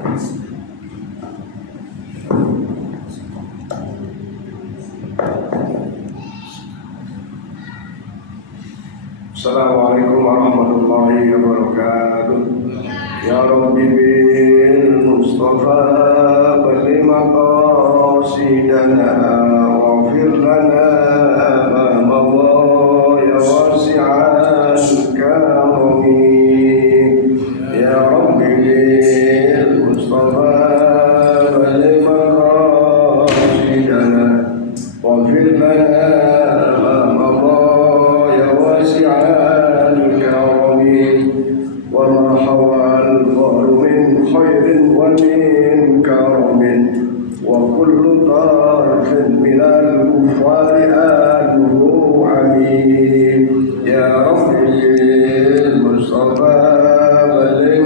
Assalamualaikum warahmatullahi wabarakatuh. Ya Rabbi bil Mustafa balli maqasidana waghfir lana ma madha ya wasi'al karami. Ya Rabbi bil Mustafa balli maqasidana waghfir lana وما حوى الظهر من خير ومن كرم وكل طرف من الكفار آله عميم. يا ربي المصطفى بلغ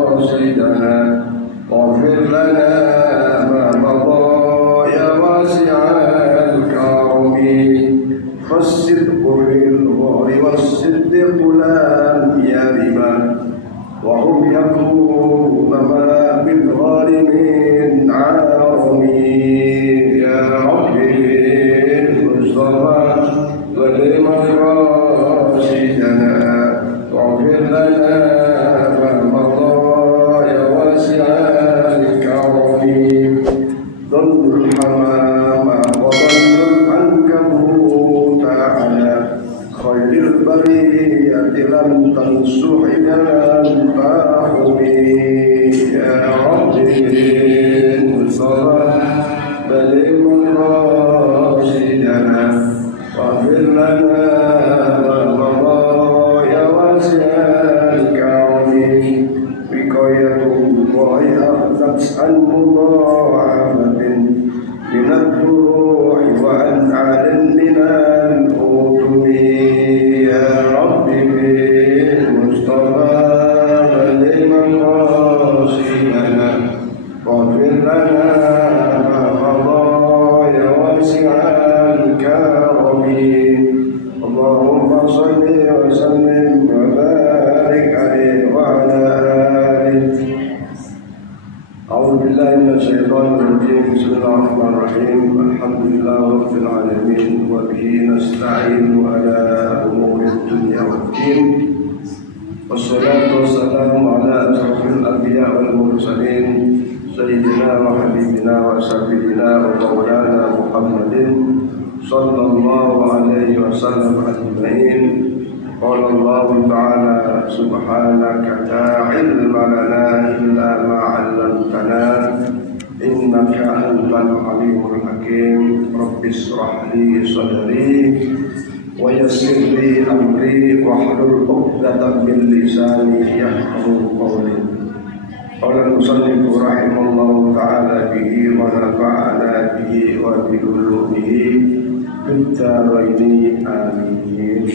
مقاصدنا واغفر لنا ما مضى يا واسع الكرم. فالصدق في الظهر والصدق لم يرم وهم يقولون ما بالغار من عارمي. يا ربي المصطفى بلغ مقاصدنا واغفر لنا ما مضى يا واسع الكرم. ظل الحمام وظل العنكبوت على خير البرية لم تنسح لم تحمي. يا ربي المصطفى بلغ مقاصدنا واغفر لنا ما مضى يا واسع الكرم. وقاية الله أخذت عن مضاعفة من الدروع وعن عال من الأطم. يا ربي بالمصطفى بلغ مقاصدنا واغفر لنا ما مضى يا واسع الكرم. اللهم صل وسلم وبارك عليه وعلى آله. أعوذ بالله من الشيطان الرجيم. بسم الله الرحمن الرحيم. الحمد لله رب العالمين وبه نستعين على أمور الدنيا والدين والصلاة والسلام على أشرف الأنبياء والمرسلين سيدنا وحبيبنا وسيدنا ومولانا محمد صلى الله عليه وسلم أجمعين. قال الله تعالى سبحانك لا علم لنا إلا ما علمتنا إنك أنت العليم الحكيم. رب اشرح لي صدري ويسر لي أمري واحلل عقدة من لساني يفقهوا قولي. قال المصنف رحمه الله تعالى به ونفعنا به وبعلومه في الدارين آمين.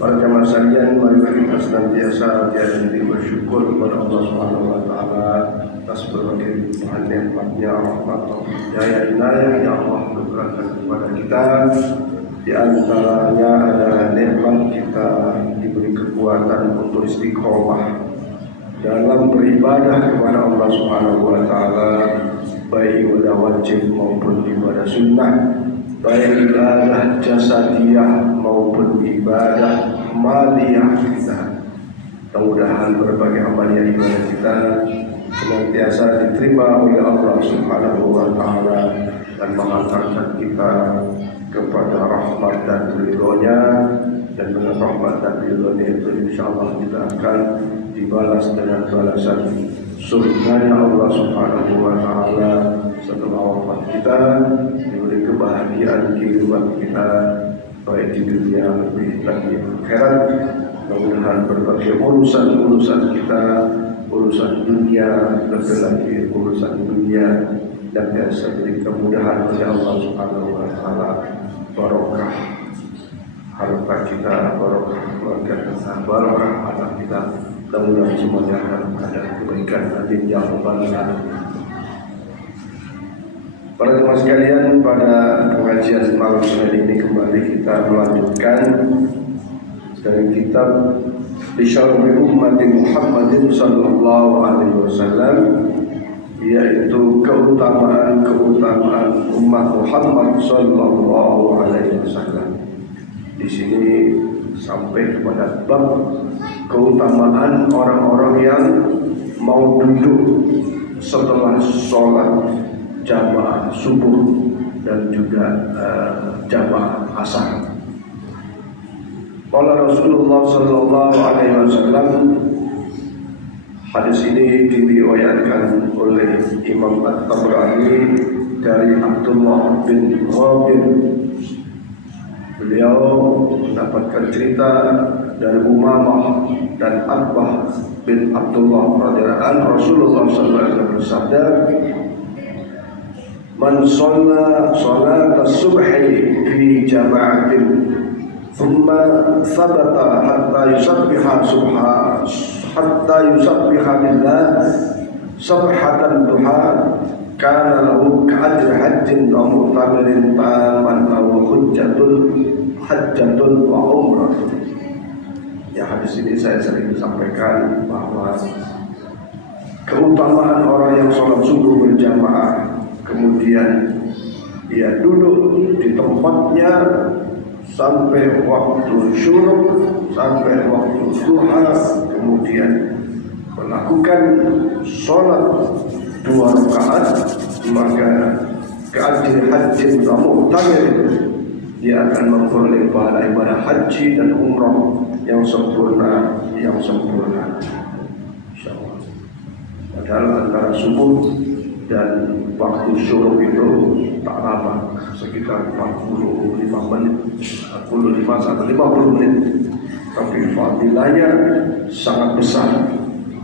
Para jamaah sekalian, mari kita senantiasa jadi bersyukur kepada Allah Subhanahu wa taala atas berbagai nikmat-Nya, rahmat, hidayah, inayah yang Allah berikan kepada kita. Di antaranya adalah nikmat kita diberi kekuatan untuk istiqomah dalam beribadah kepada Allah Subhanahu wa taala, baik ibadah wajib maupun ibadah sunnah, baik ibadah jasadiyah maupun ibadah maliyah kita. Mudah-mudahan berbagai amalia ibadah kita senantiasa diterima oleh Allah Subhanahu wa taala dan mengantarkan kita kepada rahmat dan ridhonya, dan dengan rahmat dan ridhonya itu insyaallah kita akan dibalas dengan balasan surganya Allah Subhanahu wa taala setelah wafat kita, diberi kebahagiaan kehidupan kita baik di dunia lebih lagi akhirat. Mudah-mudahan berbagai urusan kita, urusan dunia, lebih lagi urusan dunia yang biasa beri kemudahan oleh Allah Subhanahu wa taala, barokah harta kita, barokah keluarga kita, barokah anak kita. Mudah-mudahan semuanya akan ada kebaikan nanti yang berbalas. Para jemaah sekalian, pada pengajian malam ini kembali kita melanjutkan dari kitab Bisyarri Ummati Muhammadin Sallallahu Alaihi Wasallam, yaitu keutamaan umat Muhammad Sallallahu Alaihi Wasallam. Di sini sampai kepada bab keutamaan orang-orang yang mau duduk setelah sholat jamaah subuh dan juga jamaah asar. Qala Rasulullah Sallallahu Alaihi Wasallam, hadis ini diriwayatkan oleh Imam At-Tabrani dari Abdullah bin Ghabir. Beliau mendapatkan cerita dari Umamah dan Abbah bin Abdullah radhiyallahu anhu. Rasulullah sallallahu alaihi wasallam bersabda, "Man shalla salat as-subhi fi jama'atin thumma thabata hatta yusabbiha lillah subhatan duha kana lahu ka'ajri hajjin wa mu'tamirin taman wa hajjatun wa umratun." Ya, hadis ini saya sering sampaikan bahwa keutamaan orang yang sholat subuh berjamaah, kemudian dia duduk di tempatnya sampai waktu syuruk, sampai waktu duha, kemudian melakukan sholat 2 rakaat, maka keajri hajjin wa mu'tamirin, dia akan memperoleh pahala ibadah haji dan umrah yang sempurna, insyaallah. Padahal antara subuh dan waktu syuruk itu tak lama, sekitar 45 menit, 45 atau 50 menit. Tapi fadilahnya sangat besar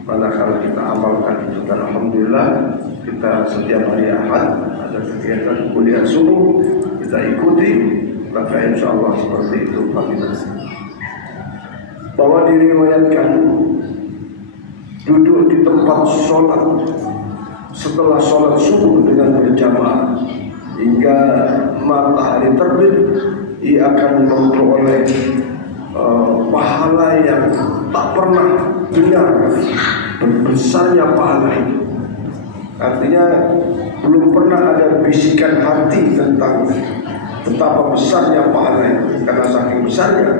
manakala kita amalkan itu. Dan alhamdulillah kita setiap hari Ahad ada kegiatan kuliah subuh, kita ikuti, maka insyaallah seperti itu fadilahnya. Bahwa diriwayatkan duduk di tempat sholat setelah sholat subuh dengan berjamaah hingga matahari terbit, ia akan memperoleh pahala yang tak pernah dengar besarnya pahala itu. Artinya belum pernah ada bisikan hati tentang betapa besarnya pahala itu, karena saking besarnya.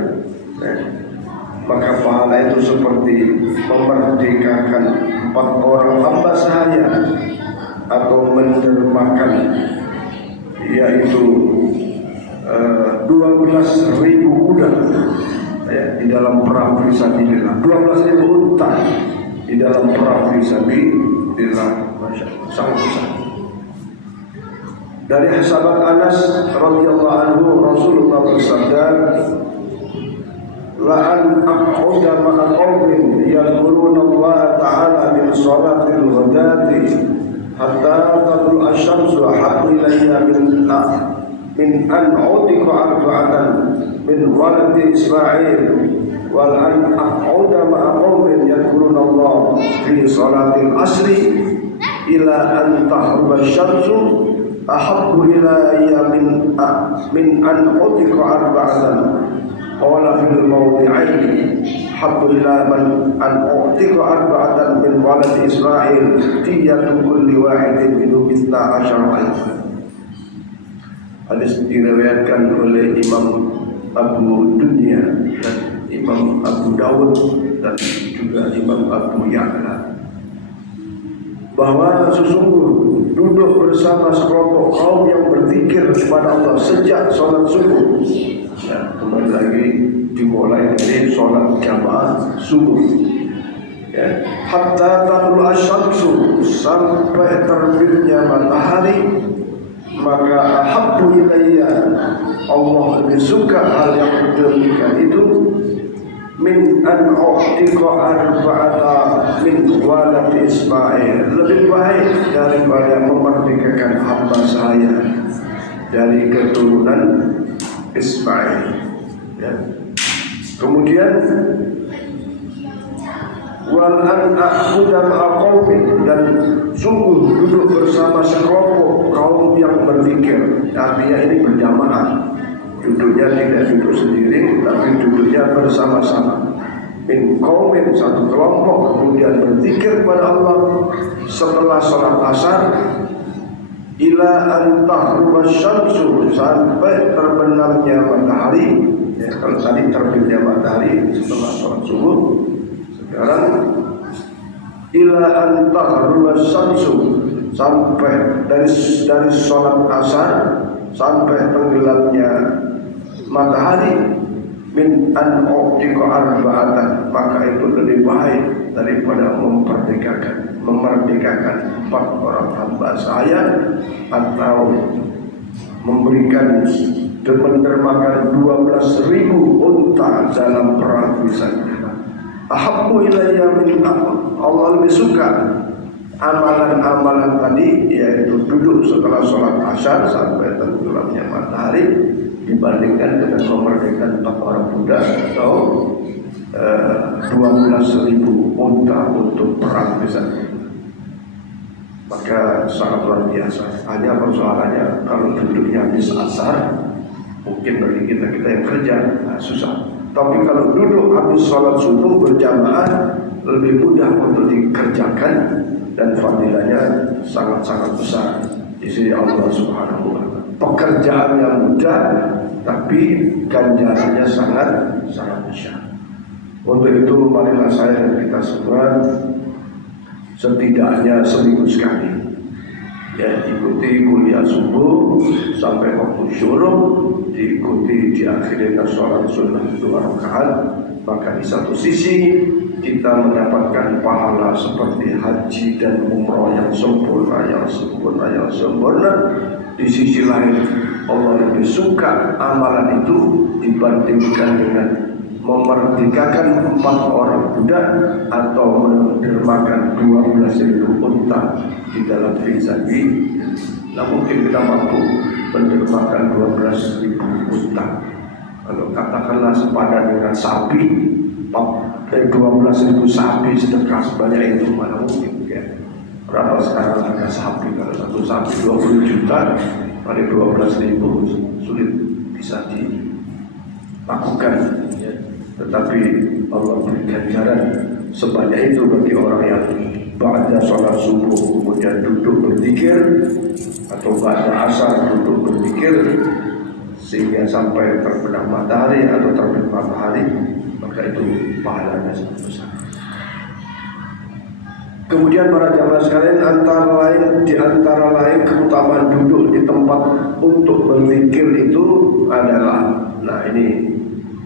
Maka pahala itu seperti memerdekakan 4 orang hamba sahaya atau mendermakan, yaitu 12.000 kuda di dalam perang fisabilillah, 12.000 unta di dalam perang fisabilillah. Sangat besar. Dari sahabat Anas radhiyallahu anhu, Rasulullah bersabda, "La'an aq'uda ma'a qawmin yadhkuruna Allah ta'ala min salatil ghadati hatta tadlu asy-syamsu ahabbu ilayya min an u'tiqa arba'atan min waladi Ismail wal an aq'uda ma'a qawmin yadhkuruna Allah fi salatil asri ila an tahruba asy-syamsu ahabbu ilayya min an u'tiqa arba'atan." Qala fil mawdi'aini habbu ila man an u'tiqa arba'atan min walad Ismail diyatu kulli wahidin minhum 12,000. Hadis diriwayatkan oleh Imam Abu Dunya dan Imam Abu Dawud dan juga Imam Abu Ya'la, bahwa sesungguhnya duduk bersama sekelompok kaum yang berzikir kepada Allah sejak sholat subuh. Ya, kembali lagi dimulai dari sholat jamaah subuh, ya, hatta tadlu asy-syamsu, sampai terbitnya matahari, maka ahabbu ilayya, Allah lebih suka hal yang demikian itu, min an u'tiqa arba'ata min waladi Ismail, lebih baik daripada memerdekakan hamba saya dari keturunan Ismail. Ya. Kemudian wal an aquda ma'a qaumin, dan sungguh duduk bersama sekelompok kaum yang berzikir. Artinya ini berjamaah, Duduknya tidak duduk sendiri, tapi duduknya bersama-sama. Min qaumin, satu kelompok, kemudian berzikir kepada Allah setelah sholat asar, ila an taghruba syamsu, sampai terbenamnya matahari. Ya, kalau tadi terbitnya matahari setelah sholat subuh, sekarang ila an taghruba syamsu, sampai dari sholat asar sampai tenggelamnya matahari. Min an u'tika arba'atan, maka itu lebih baik daripada memerdekakan 4 orang hamba saya, atau memberikan dan mendermakan 12.000 unta dalam perang fisabilillah. Ahabbu ilayya min Allah lebih suka amalan-amalan tadi, yaitu duduk setelah sholat asar sampai tenggelamnya matahari, dibandingkan dengan memerdekakan 4 orang budak atau 12.000 unta untuk perang fisabilillah. Maka sangat luar biasa. Hanya persoalannya kalau duduknya habis asar, mungkin bagi kita yang kerja susah. Tapi kalau duduk habis sholat subuh berjamaah, lebih mudah untuk dikerjakan dan fadilahnya sangat-sangat besar di sisi Allah Subhanahu wa Ta'ala. Pekerjaan yang mudah, tapi ganjarannya sangat besar. Untuk itu marilah saya dan kita semua setidaknya seminggu sekali, ya, ikuti kuliah subuh sampai waktu syuruk, diikuti diakhiri dengan sholat sunnah 2 rakaat. Maka di satu sisi kita mendapatkan pahala seperti haji dan umroh yang sempurna. Di sisi lain Allah lebih suka amalan itu dibandingkan dengan memerdekakan 4 orang budak atau mendermakan 12.000 unta di dalam fisabilillah. Nah, mungkin kita mampu mendermakan 12.000 unta. Kalau katakanlah sepadan dengan sapi, 12.000 sapi sedekah sebanyak itu, mana mungkin ya? Berapa sekarang harga sapi? Kalau satu sapi 20 juta, kali 12.000 sulit bisa dilakukan ya. Tetapi Allah beri ganjaran sebanyak itu bagi orang yang ba'da sholat subuh kemudian duduk berzikir, atau ba'da asar duduk berzikir sehingga sampai terbenam matahari atau terbit matahari, maka itu pahalanya sangat besar. Kemudian para jamaah sekalian, di antara lain keutamaan duduk di tempat untuk berzikir itu adalah, nah ini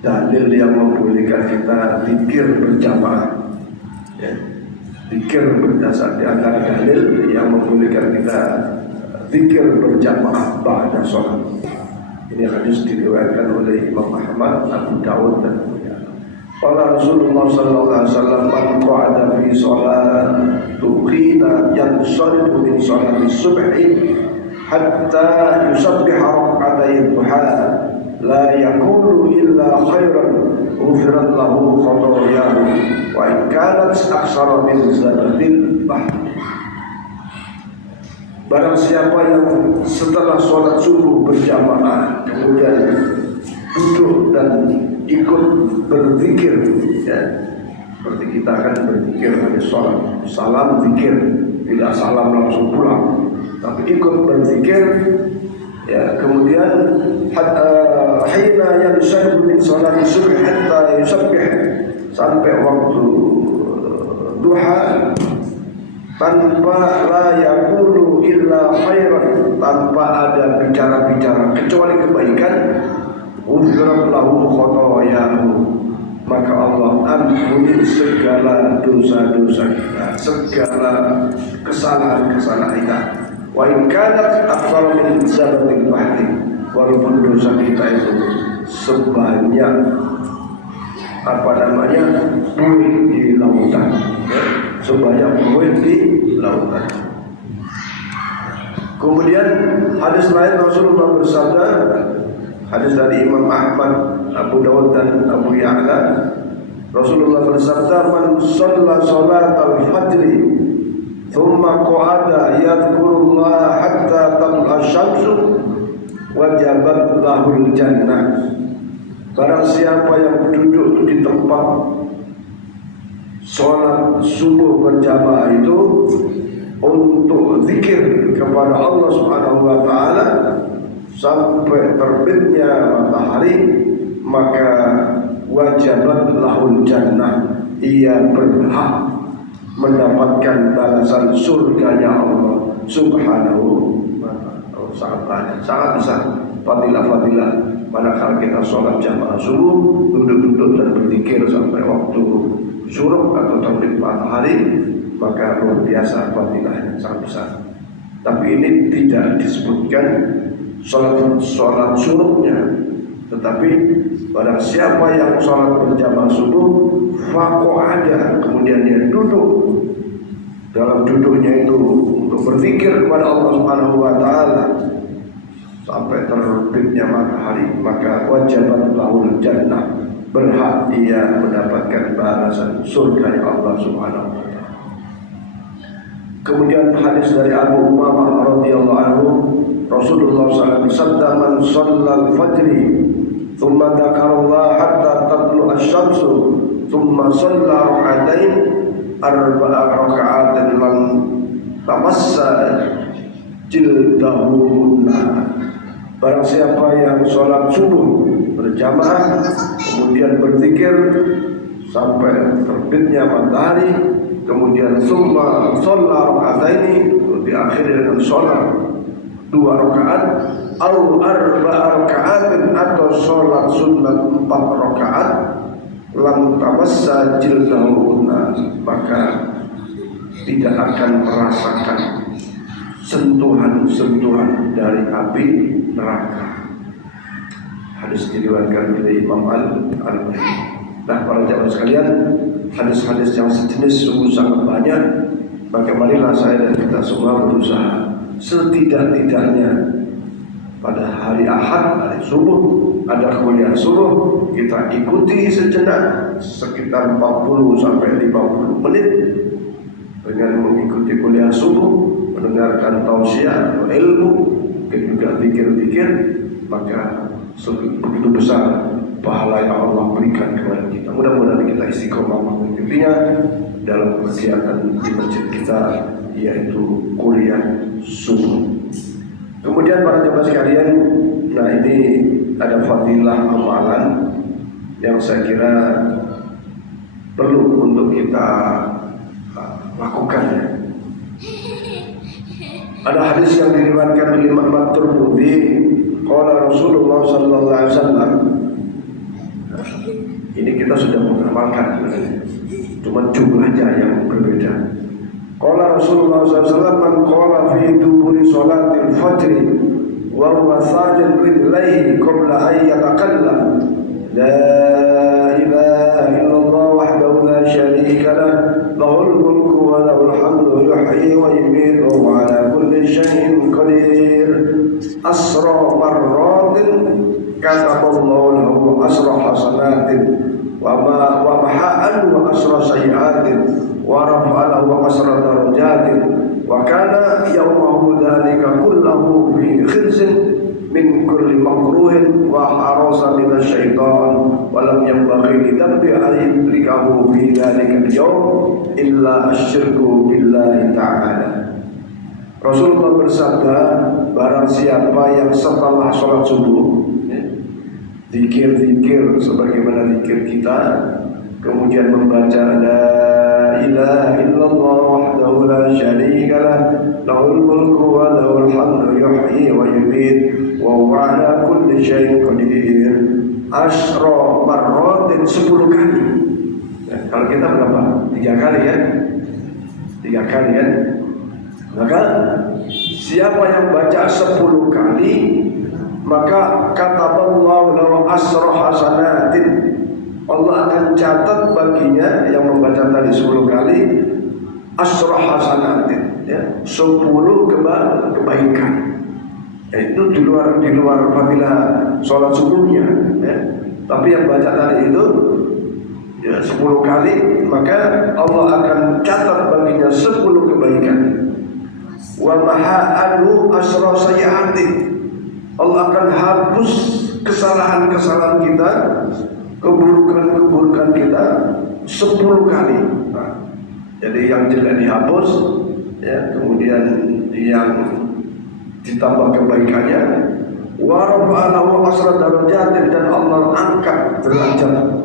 dalil yang membolehkan kita zikir berjamaah. Ya, zikir berdasar di antara dalil yang membolehkan kita zikir berjamaah ba'da sholat. Ini hadis diriwayatkan oleh Imam Ahmad, Abu Dawud dan Qala Rasulullah sallallahu alaihi wasallam, man qa'ada fi sholati qina yansarifu min sholati subhi hatta yusabbiha rak'atay duha la yaqulu illa khairan ghufirat lahu khatayahu wa in kanat aktsara min zabadil bahr. Barang siapa yang setelah sholat subuh berjamaah kemudian duduk dan ikut berzikir, ya, seperti kita akan berzikir habis sholat, salam zikir, tidak salam langsung pulang, tapi ikut berzikir, ya, kemudian hina yansarifu min sholati subh hatta yusabbih, sampai waktu duha, tanpa la yaqulu illa khairan, tanpa ada bicara-bicara kecuali kebaikan, ghufrat lahu khatayahu, maka Allah ampuni segala dosa-dosa kita, segala kesalahan-kesalahan kita. Wa in kanat aktsara min zabadil bahri, walaupun dosa kita itu sebanyak buih di lautan, sebanyak buih di lautan. Kemudian hadis lain Rasulullah bersabda, hadis dari Imam Ahmad, Abu Dawud dan Abu Ya'la, Rasulullah bersabda, man shalla sholatal fajri thumma qa'ada yadhkurullah hatta tatlu'a syamsu wajabat lahul jannah. Barang siapa yang duduk di tempat sholat subuh berjamaah itu untuk zikir kepada Allah Subhanahu wa taala sampai terbitnya matahari, maka wajabat lahul jannah, ia berhak mendapatkan balasan surganya Allah Subhanahu wa taala. Sangat banyak, sangat besar fadilah-fadilah manakala kita sholat jamaah subuh, duduk-duduk dan berzikir sampai waktu syuruk atau terbit matahari, maka luar biasa fadilahnya sangat besar. Tapi ini tidak disebutkan sholat syuruknya, tetapi barang siapa yang sholat berjamaah subuh faqa'ada, kemudian dia duduk, dalam duduknya itu untuk berzikir kepada Allah Subhanahu wa taala sampai terbitnya matahari, maka wajabat lahul jannah, berhak ia mendapatkan balasan surga Allah Subhanahu wa taala. Kemudian hadis dari Abu Umamah radhiyallahu anhu, Rasulullah SAW bersabda, man shallal fajri thumma dzakarallaha hatta tatlu asy-syamsu thumma shalla rak'atain arba'a raka'atin lam tamassa jildahu nar. Barang siapa yang sholat subuh berjamaah kemudian berzikir sampai terbitnya matahari, kemudian summa shalla rak'ataini, diakhiri dengan sholat 2 rakaat, atau 4 rakaatin, atau sholat sunat 4 rakaat, lam tamassa jildahu nar, maka tidak akan merasakan sentuhan-sentuhan dari api neraka. Hadis diriwayatkan oleh Imam Al-Bukhari. Nah, para jamaah sekalian, hadis-hadis yang sejenis sungguh sangat banyak. Maka marilah saya dan kita semua berusaha setidak-tidaknya pada hari Ahad, hari subuh, ada kuliah subuh, kita ikuti sejenak sekitar 40 sampai 50 menit dengan mengikuti kuliah subuh, mendengarkan tausiah atau ilmu, dan juga zikir-zikir, maka begitu besar pahala yang Allah berikan kepada kita. Mudah-mudahan kita istiqomah mengikutinya dalam kegiatan di masjid kita, yaitu kuliah subuh. Kemudian para jemaah sekalian, nah ini ada fadilah amalan yang saya kira perlu untuk kita lakukan. Ada hadis yang diriwayatkan oleh Imam At-Tirmidzi, qala Rasulullah sallallahu alaihi wasallam. Ini kita sudah mengamalkan, cuma jumlahnya yang berbeda. Qala Rasulullah sallallahu alaihi wasallam, man qala fi duburi salatil fajr wa huwa sajid rijlaihi qabla an yatakallam, la ilaha illallah wahdahu la syarika lah, lahul mulku wa lahul hamdu yuhyi wa yumiitu wa ala kulli syai'in qadir, asra marratin kataballahu lahu asra hasanatin wa maha'an wa asra sayyi'atin wa rafa'alahu asra darajatin wa kana yawmahu dhalika kullahu fi khirzin min kulli makruhin wa harasa min asyaitan wa lam yanbaghi li dhanbi ayyuhlikahu fi dhalika al-yawm illa asyirku billahi ta'ala. Rasulullah bersabda, barang siapa yang setelah sholat subuh zikir-zikir sebagaimana zikir kita, kemudian membaca la ilaha illallah wahdahu la syarika lah, lahul mulku wa lahul hamdu yuhyi wa yumiitu wa huwa ala kulli syai'in qadir, asra marratin, 10 kali. Ya, kalau kita berapa? 3 kali kan? 3 kali kan? Maka siapa yang baca 10 kali, maka kataballahu lahu asra hasanatin, Allah akan catat baginya yang membaca tadi 10 kali asra hasanatin, ya, 10 kebaikan. Itu di luar fadilah sholat subuhnya, ya. Tapi yang baca tadi itu ya 10 kali, maka Allah akan catat baginya 10 kebaikan. Wa maha'anu asra sayyi'atin, Allah akan hapus kesalahan-kesalahan kita, keburukan-keburukan kita 10 kali. Nah, jadi yang jelek dihapus, ya, kemudian yang ditambah kebaikannya. Wa rafa'ahu asra darajatin, dan Allah angkat derajat,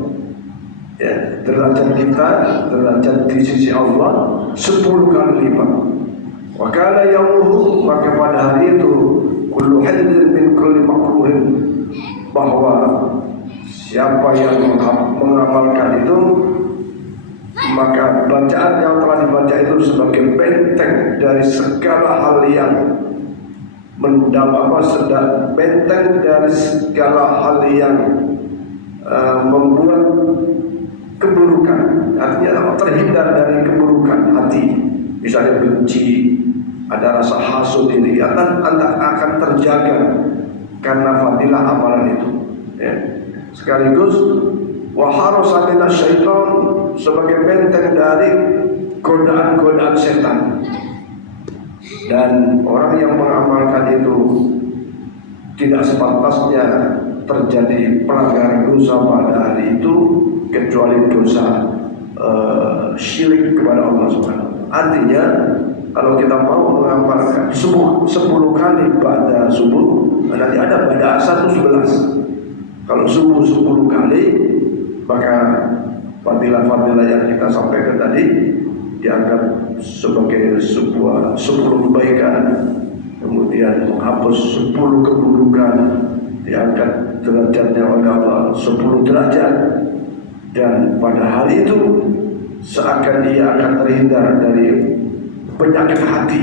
ya, derajat kita, derajat di sisi Allah 10 kali lipat. Wa kana yawmuhu, maka pada hari itu kullu hadin min kulli makruhin, bahwa siapa yang mengamalkan itu, maka bacaan yang telah dibaca itu sebagai benteng dari segala hal yang sedang benteng dari segala hal yang membuat keburukan, artinya terhindar dari keburukan hati, misalnya benci, ada rasa hasud, ini akan terjaga karena fadilah amalan itu, ya. Sekaligus waharasa minas syaitan, sebagai benteng dari godaan-godaan setan. Dan orang yang mengamalkan itu tidak sepantasnya terjadi pelanggaran dosa pada hari itu, kecuali dosa syirik kepada Allah Subhanahu. Artinya kalau kita mau mengamalkan 10 kali pada subuh, nanti ada pada 111. Kalau subuh 10 kali, maka fadilah-fadilah yang kita sampaikan tadi dianggap sebagai sebuah 10 kebaikan, kemudian menghapus 10 keburukan, diangkat derajatnya oleh Allah 10 derajat, dan pada hari itu seakan dia akan terhindar dari penyakit hati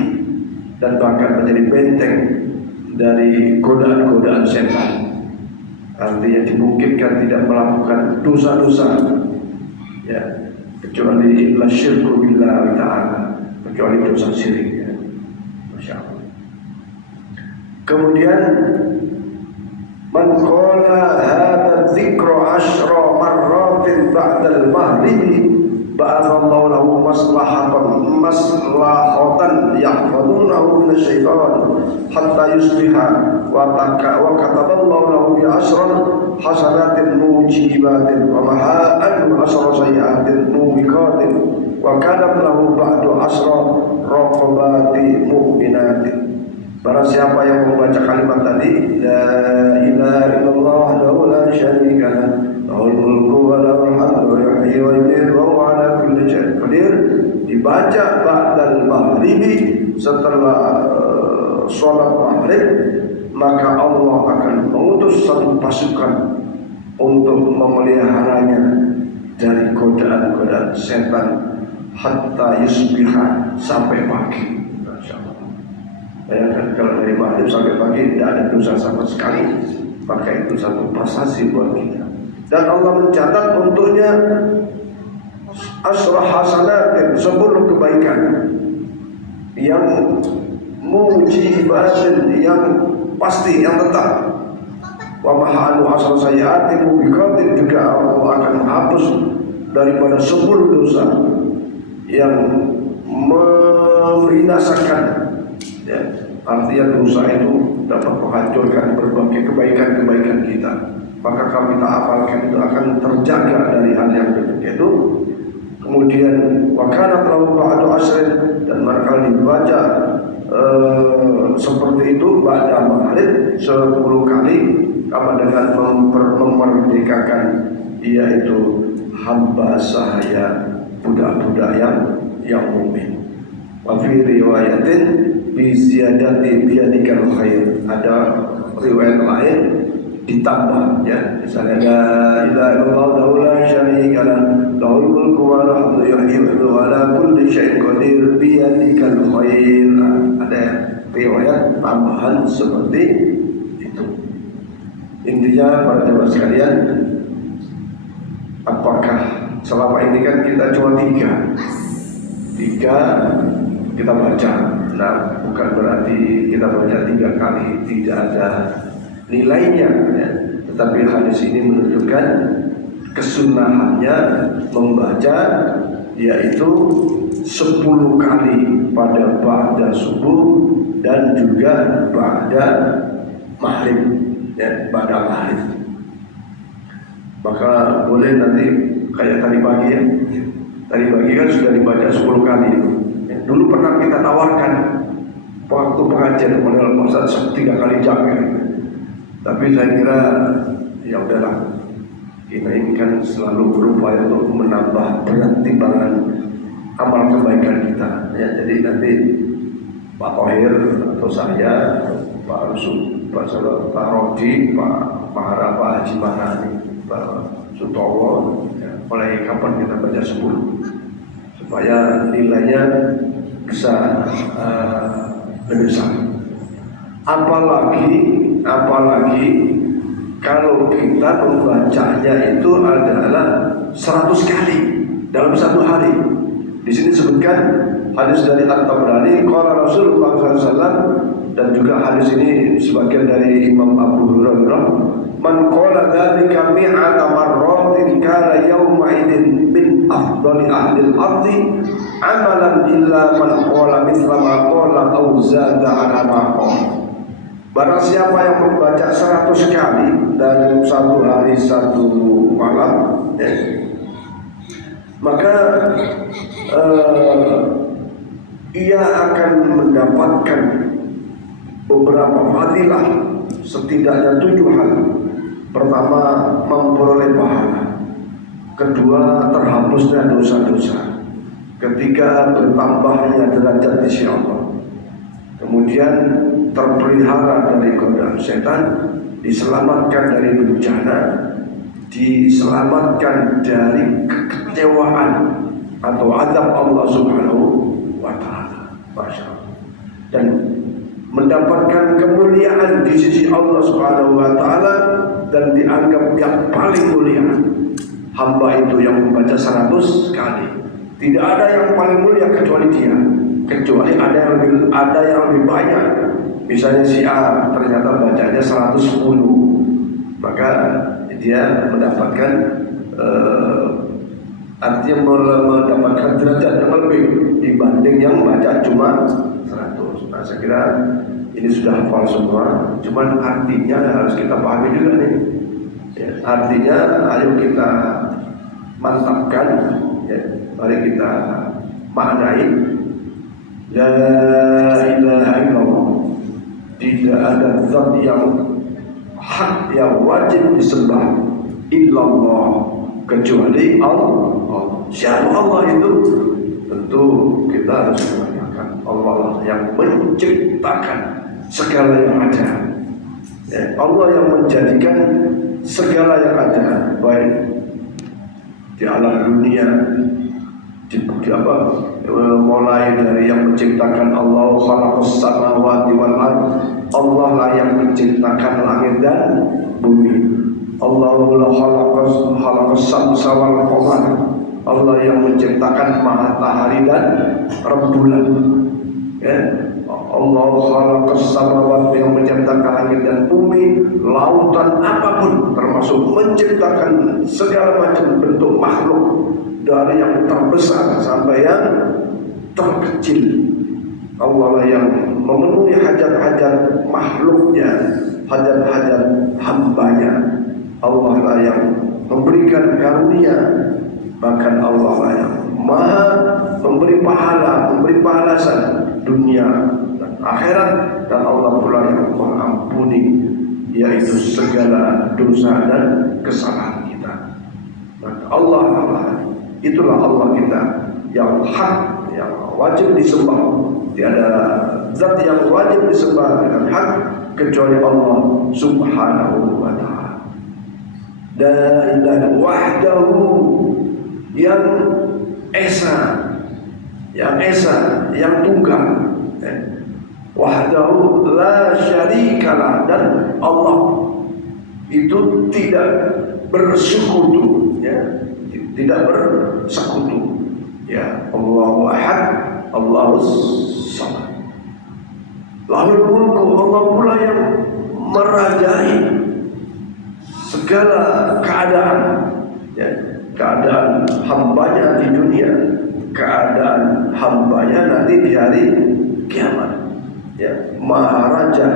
dan bahkan menjadi benteng dari godaan-godaan setan. Artinya dimungkinkan tidak melakukan dosa-dosa, ya, kecuali illa syirku billah ta'ala, kecuali dosa syirik, ya. Masya Allah. Kemudian man qala hadha dzikra 10 marratin ba'dal maghribi ba'athallahu lahu maslahatan yahfazunahu minasyaitan hatta yusbiha wa kataballahu lahu bi 10 hasanatin mujibatin wa maha'an 10 sayyi'atin mubiqatin wa kana lahu ba'du 10 raqabati mu'minatin. Barang siapa yang membaca kalimat tadi, la ilaha illallah la syarika lahu lahul mulku wa lahul hamdu wa yuhyi wa yumiitu wa huwa ala kulli syai'in qadir, dibaca ba'dal maghribi, setelah sholat maghrib, maka Allah akan mengutus satu pasukan untuk memeliharanya dari godaan-godaan setan hatta yusbiha, sampai pagi. Bayangkan kalau dari maghrib sampai pagi tidak ada dosa sama sekali, maka itu satu prestasi buat kita. Dan Allah mencatat untuknya 10 hasanat, 10 kebaikan yang mujibatin, yang pasti, yang tetap. Wa mahanu 10 sayyi'atin mubiqatin, juga Allah akan menghapus daripada 10 dosa yang membinasakan, ya. Artinya dosa itu dapat menghancurkan berbagai kebaikan-kebaikan kita, maka kami tak amalkan itu akan terjaga dari hal yang demikian itu. Kemudian wakana lahu ba'du 10, dan manakala dibaca seperti itu ba'da maghrib 10 kali, sama dengan memerdekakan yaitu hamba sahaya, budak-budak yang mukmin. Wa fi riwayatin bi ziyadati biyadikal khair, ada riwayat lain ditambah, ya, misalnya la ilaha illallah la syarika lahu lahul mulku wa lahul hamdu wa ala kulli syai'in qadir biyadikal khair. Ada riwayat tambahan seperti itu. Intinya para jemaah sekalian, apakah selama ini kan kita cuma tiga kita baca, nah bukan berarti kita baca 3 kali tidak ada nilainya, ya. Tetapi hadis ini menunjukkan kesunahannya membaca, yaitu 10 kali pada ba'da subuh dan juga ba'da maghrib, ya, pada maghrib. Maka boleh nanti kayak tadi pagi ya. Tadi pagi kan sudah dibaca 10 kali. Ya, dulu pernah kita tawarkan waktu pengajian model Ustaz 3 kali jam ya. Tapi saya kira ya udahlah. Kita ini kan selalu berupaya untuk menambah berat timbangan amal kebaikan kita. Ya, jadi nanti Pak Tohir atau saya, Pak Rusul, Pak Rodi, Pak Mahara, Pak Haji Mahani, Pak Sutowo, ya, mulai kapan kita baca 10 supaya nilainya bisa lebih besar. Apalagi kalau kita membacanya itu adalah 100 kali dalam satu hari. Di sini disebutkan hadis dari At-Tabrani, qala Rasulullah SAW, dan juga hadis ini sebagian dari Imam Abu Hurairah, man qala dzalika mi'ata marratin kana yawma idin min afdali ahli al-ardi amalan illa man qala mithla ma qala aw zada ala ma qala. Barang siapa yang membaca 100 kali dalam satu hari satu malam, ya, maka ia akan mendapatkan beberapa fadilah, setidaknya 7 hal. Pertama, memperoleh pahala. Kedua, terhapusnya dosa-dosa. Ketiga, bertambahnya derajat di sisi Allah. Kemudian terpelihara dari godaan setan, diselamatkan dari bencana, diselamatkan dari kekecewaan atau azab Allah Subhanahu wa Ta'ala. Masya Allah. Dan mendapatkan kemuliaan di sisi Allah Subhanahu wa Ta'ala dan dianggap yang paling mulia. Hamba itu yang membaca 100 kali. Tidak ada yang paling mulia kecuali dia. Kecuali ada yang lebih banyak. Misalnya si A ternyata bacanya 110, maka dia mendapatkan artinya mendapatkan derajat yang lebih dibanding yang baca cuma 100. Nah, saya kira ini sudah hafal semua. Cuman artinya harus kita pahami juga nih. Ya, artinya ayo kita mantapkan. Ya, mari kita maknai. La ilaha illallah. Tidak ada zat yang hak yang wajib disembah illallah kecuali Allah. Siapa Allah itu? Tentu kita harus menanyakan Allah lah yang menciptakan segala yang ada. Ya, Allah yang menjadikan segala yang ada, baik di alam dunia, mulai dari yang menciptakan Allah khalaqas samawati wal ard, Allah lah yang menciptakan langit dan bumi. Allah khalaqas samsa wal qamar, Allah yang menciptakan matahari dan rembulan. Ya, Allah khalaqas samawati, yang menciptakan langit dan bumi, lautan apapun, termasuk menciptakan segala macam bentuk makhluk dari yang terbesar sampai yang terkecil. Allah lah yang memenuhi hajat-hajat makhluknya, hajat-hajat hambanya. Allah lah yang memberikan karunia. Bahkan Allah lah yang maha memberi pahala, memberi balasan dunia dan akhirat. Dan Allah pula yang mengampuni, yaitu segala dosa dan kesalahan kita. Maka Allah itulah Allah kita yang hak, yang wajib disembah. Tiada zat yang wajib disembah dengan hak kecuali Allah Subhanahu wa Ta'ala. Dan wahdahu, yang esa, yang tunggal. Wahdahu la syarikalah, dan Allah itu tidak bersekutu, ya, tidak bersekutu. Ya, Allahu Ahad, Allahus Samad. Lahul mulku, Allah pula yang merajai segala keadaan, ya, keadaan hambanya di dunia, keadaan hambanya nanti di hari kiamat. Ya, Maharaja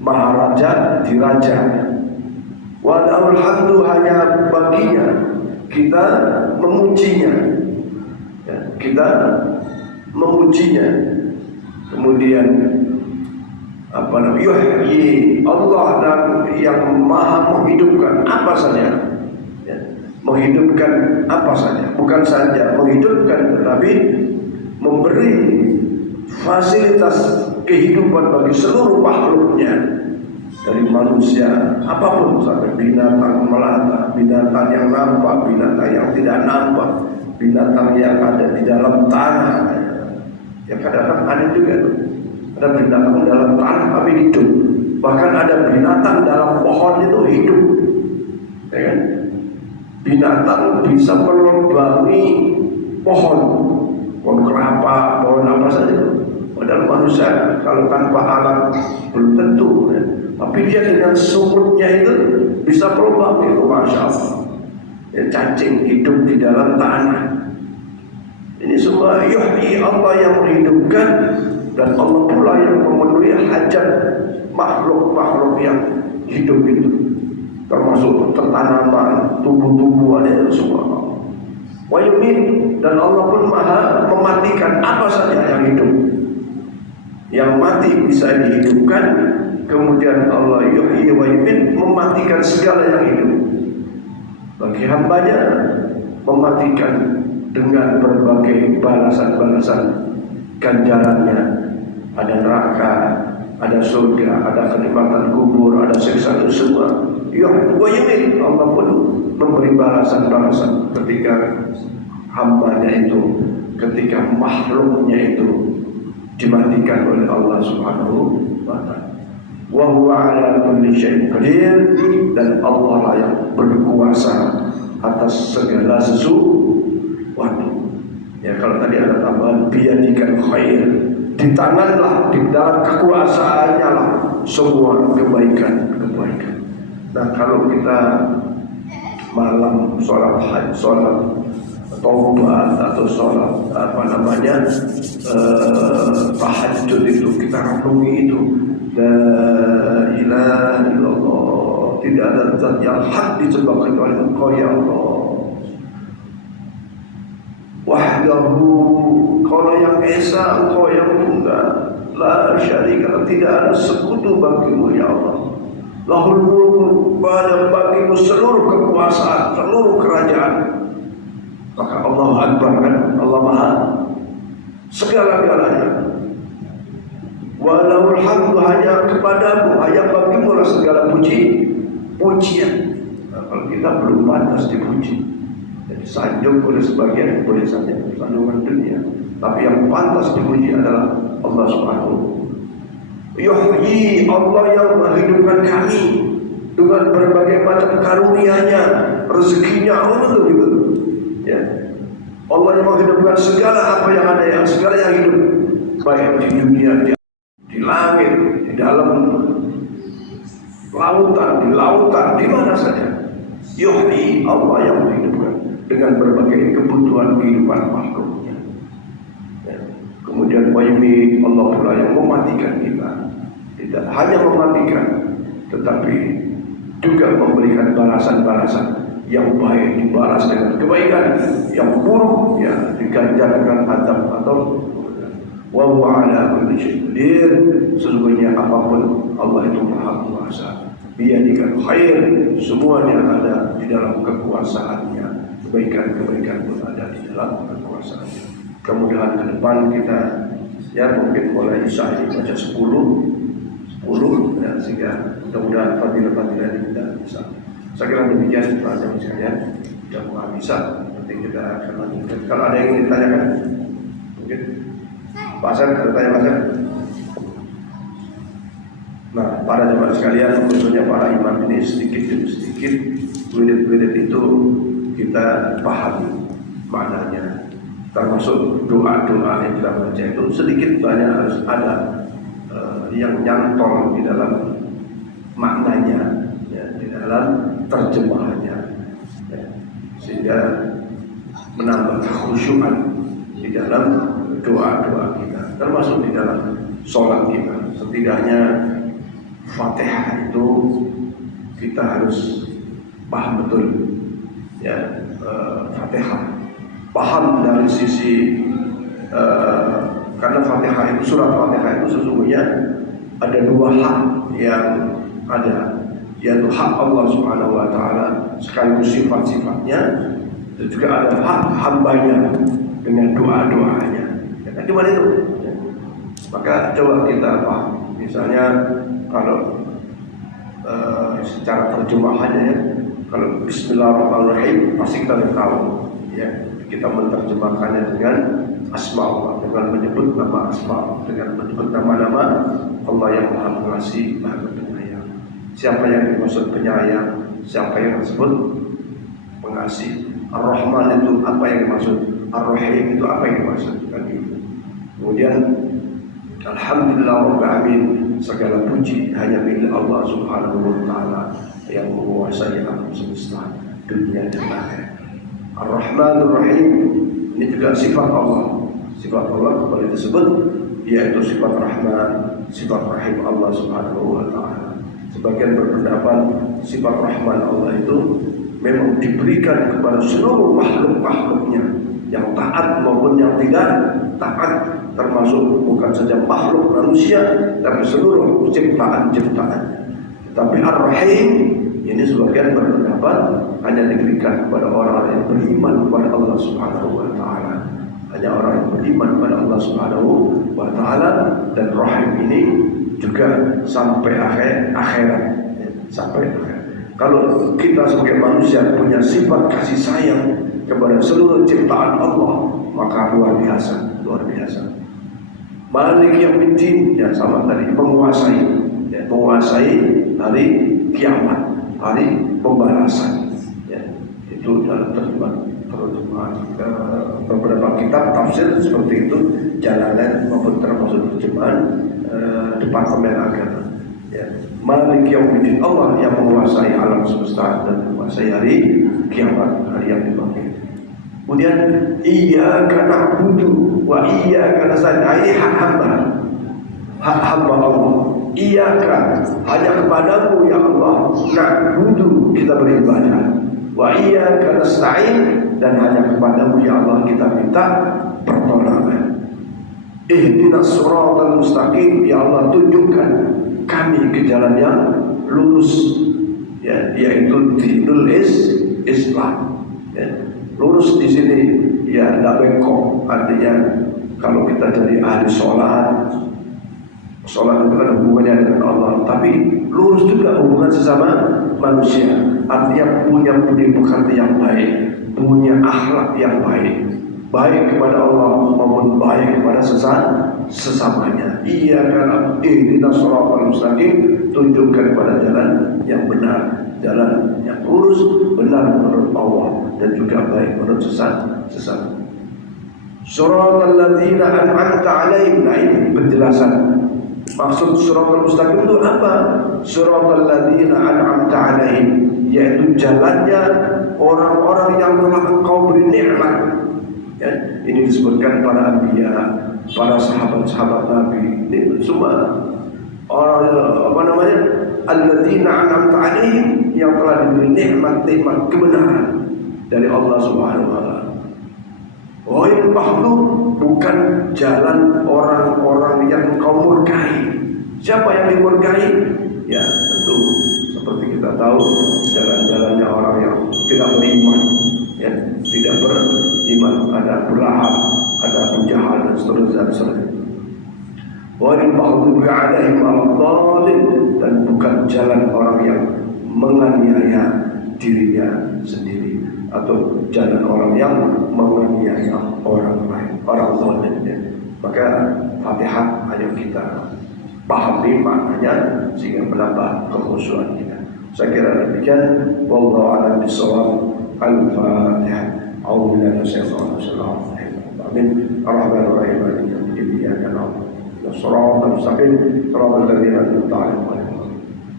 Maharaja dirajanya. Walahul hamdu, hanya baginya kita memujinya, ya, kita memujinya. Kemudian apa namanya, yuhyi, Allah dan yang maha menghidupkan apa saja, ya, menghidupkan apa saja, bukan saja menghidupkan tetapi memberi fasilitas kehidupan bagi seluruh makhluknya, dari manusia apapun sampai binatang melata, binatang yang nampak, binatang yang tidak nampak, binatang yang ada di dalam tanah. Ya kadang-kadang ada juga tuh, ada binatang dalam tanah tapi hidup. Bahkan ada binatang dalam pohon itu hidup, ya kan? Binatang bisa melobangi pohon kelapa, pohon apa saja. Padahal manusia kalau tanpa alat belum tentu, ya. Tapi dia dengan sumutnya itu bisa berubah, itu masya Allah. Ya, cacing hidup di dalam tanah. Ini semua yuhyi, Allah yang menghidupkan, dan Allah pula yang memenuhi hajat makhluk-makhluk yang hidup itu, termasuk tanaman, tumbuh-tumbuhan itu semua. Wa yumin, dan Allah pun maha mematikan apa saja yang hidup. Yang mati bisa dihidupkan. Kemudian Allah yuhyi wa yumin, mematikan segala yang hidup. Bagi hambanya mematikan dengan berbagai balasan-balasan ganjarannya. Ada neraka, ada surga, ada kenikmatan kubur, ada siksa, itu semua yuhyi wa yumin. Allah pun memberi balasan-balasan ketika hambanya itu, ketika makhluknya itu dimatikan oleh Allah Subhanahu wa ta'ala. Wa huwa ala kulli syai'in qadir, dan Allah yang berkuasa atas segala sesuatu. Ya kalau tadi ada tambahan biyadikal khair, di tanganlah, di dalam kekuasaannya lah semua kebaikan. Nah kalau kita malam sholat haid, sholat taubat atau sholat tahajud itu kita renungi itu, la ilaha illallah, tidak ada zat yang hak disembah kecuali Engkau ya Allah. Wahdahu, Engkau yang esa, Engkau yang tunggal, la syarika, tidak ada sekutu bagimu ya Allah. Lahul mulku, bagimu seluruh kekuasaan, seluruh kerajaan. Maka Allah Akbar kan, Allah Maha segala-galanya. Walahul hamdu, hanya kepadamu, hanya bagimu lah segala pujian. Nah, kalau kita belum pantas dipuji, jadi sanjung oleh sebagian, boleh saja sanjungan dunia, tapi yang pantas dipuji adalah Allah Subhanahu. Yuhyi, Allah yang menghidupkan kami dengan berbagai macam karunia-Nya, rezekinya Allah itu. Ya. Allah yang menghidupkan segala apa yang ada, yang segala yang hidup, baik di dunia, di langit, di dalam lautan, di mana saja. Yuhyi, Allah yang menghidupkan dengan berbagai kebutuhan kehidupan makhluknya. Ya. Kemudian wa yumiit, Allah pula yang mematikan kita. Tidak hanya mematikan, tetapi juga memberikan balasan-balasan. Yang baik dibalas dengan kebaikan, yang buruk ya diganjar dengan azab atau wa huwa ala kulli syai'in qadir. Sesungguhnya apapun Allah itu Maha Kuasa. Biyadikal khair, semuanya ada di dalam kekuasaannya. Kebaikan-kebaikan pun ada di dalam kekuasaannya. Kemudian ke depan kita ya mungkin mulai Isya ini baca 10 ya, sehingga mudah-mudahan fadilah-fadilah ini kita bisa. Saya kira demikian teman-teman sekalian, sudah mau bisa, nanti kita akan lanjutkan. Kalau ada yang ingin ditanyakan, mungkin Pak Hasan, ada tanya Pak Hasan? Nah, para jemaah sekalian, khususnya para imam ini sedikit demi sedikit, wirid-wirid itu kita pahami maknanya, termasuk doa-doa yang kita baca itu sedikit banyak harus ada yang nyantol di dalam maknanya, ya, di dalam terjemahannya, ya, sehingga menambah kekhusyuan di dalam doa-doa kita, termasuk di dalam sholat kita. Setidaknya Fatihah itu kita harus paham betul ya, Fatihah paham dari sisi karena Fatihah itu, surat Fatihah itu sesungguhnya ada dua hak yang ada, yaitu hak Allah Subhanahu wa Ta'ala sekaligus sifat-sifatnya, dan juga ada hak hambanya dengan doa-doanya. Ya kan, gimana itu? Ya. Maka coba kita paham. Misalnya kalau secara terjemahannya ya, kalau Bismillahirrahmanirrahim pasti kita tahu ya, kita menerjemahkannya dengan asma Allah, dengan menyebut nama asma, dengan menyebut nama-nama Allah yang Maha Pengasih, Maha Penyayang. Siapa yang dimaksud penyayang, siapa yang disebut pengasih. Ar-Rahman itu apa yang dimaksud, Ar-Rahim itu apa yang dimaksud kan gitu. Kemudian Alhamdulillah Rabbil Alamin, segala puji hanya milik Allah Subhanahu wa Ta'ala yang menguasai alam semesta, dunia dan akhirat. Ar-Rahmanur Rahim ini juga sifat Allah. Sifat Allah boleh disebut, yaitu sifat Rahman, sifat Rahim Allah Subhanahu wa Ta'ala. Sebagian berpendapat sifat Rahman Allah itu memang diberikan kepada seluruh makhluk-makhluknya, yang taat maupun yang tidak taat, termasuk bukan saja makhluk manusia tapi seluruh ciptaan-ciptaan. Tapi Ar-Rahim ini sebagian berpendapat hanya diberikan kepada orang yang beriman kepada Allah Subhanahu wa Ta'ala, hanya orang yang beriman kepada Allah Subhanahu wa Ta'ala. Dan Rahim ini juga sampai akhirat, sampai akhirat. Kalau kita sebagai manusia punya sifat kasih sayang kepada seluruh ciptaan Allah, maka luar biasa, luar biasa. Malik Yaumiddin ya sama tadi, menguasai ya, menguasai hari kiamat, hari pembalasan ya. Itu dalam terjemahan beberapa kitab tafsir seperti itu, Jalalain maupun termasuk terjemahan Departemen Agama ya. Malik Yaumiddin, Allah yang menguasai alam semesta dan menguasai hari kiamat, hari yang dipanggil. Kemudian iyyaka na'budu wa iyyaka nasta'in, hak hamba, hak hamba Allah. Iyyaka, hanya kepadamu ya Allah, na'budu, kita beribadah, wa iyyaka nasta'in, dan hanya kepadamu ya Allah kita minta pertolongan. Ihdinas siratal mustaqim, ya Allah tunjukkan kami ke jalan yang lurus ya, yaitu dinul Islam ya. Lurus di sini ya, tidak bengkok. Artinya kalau kita jadi ahli sholat itu ada hubungannya dengan Allah, tapi lurus juga hubungan sesama manusia. Artinya punya budi pekerti yang baik, punya akhlak yang baik, baik kepada Allah maupun baik kepada sesamanya. Iya kan, ihdinas siratal mustaqim, tunjukkan pada jalan yang benar, jalan yang lurus, benar menurut Allah dan juga baik menurut sesama. Siratal ladzina an'amta 'alaihim, nah ini penjelasan maksud siratal mustaqim itu apa? Siratal ladzina an'amta 'alaihim, yaitu jalannya orang-orang yang telah Engkau beri nikmat ya. Ini disebutkan para anbiya, para sahabat-sahabat Nabi, ini semua orang apa namanya, alladzina an'amta 'alaihim, yang telah diberi nikmat-nikmat kebenaran dari Allah Subhanahu wa Ta'ala. Ghairil maghdub, bukan jalan orang-orang yang Engkau murkai. Siapa yang dimurkai? Ya tentu seperti kita tahu, jalan-jalannya orang yang tidak beriman ya, tidak beriman. Ada Abu Lahab, ada Abu Jahal dan seterusnya. Ghairil maghdubi 'alaihim waladdallin, dan bukan jalan orang yang menganiaya dirinya sendiri atau jalan orang yang menganiaya orang lain, orang zalim ya. Maka Fatihah ayo kita pahami maknanya sehingga menambah kekhusyuan kita. Saya kira demikian. Wallahu a'lam bishawab. Al-Fatihah. A'udzu billahi minasyaitonir rajim. Amin. Ar-Rahmanir Rahim. Iyyaka na'budu wa siratal mustaqim, siratal ladzina an'amta 'alaihim.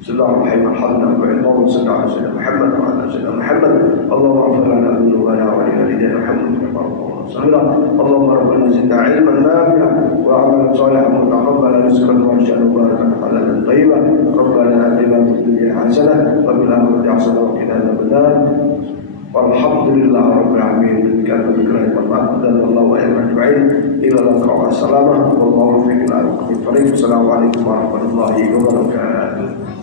Bismillahirrahmanirrahim. Alhamdulillah, sallallahu alaihi wa Muhammad wa ala sayyidina Muhammad. Allahumma ighfir lana dhunubana wa li walidayna warhamhum kama rabbayana shaghira. Allahumma rabbana zidna 'ilman nafi'an wa 'amalan صالحا متقبلا رزقا واسعا مباركا حلالا طيبا ربنا آتنا في الدنيا حسنة وفي الآخرة حسنة وقنا عذاب النار walhamdulillah rabbil alamin. Demikian berkaitan bermanfaat dan Allah wa ajma'in ila liqa assalamah wallahu fi ila al-qamit. Assalamualaikum warahmatullahi wabarakatuh.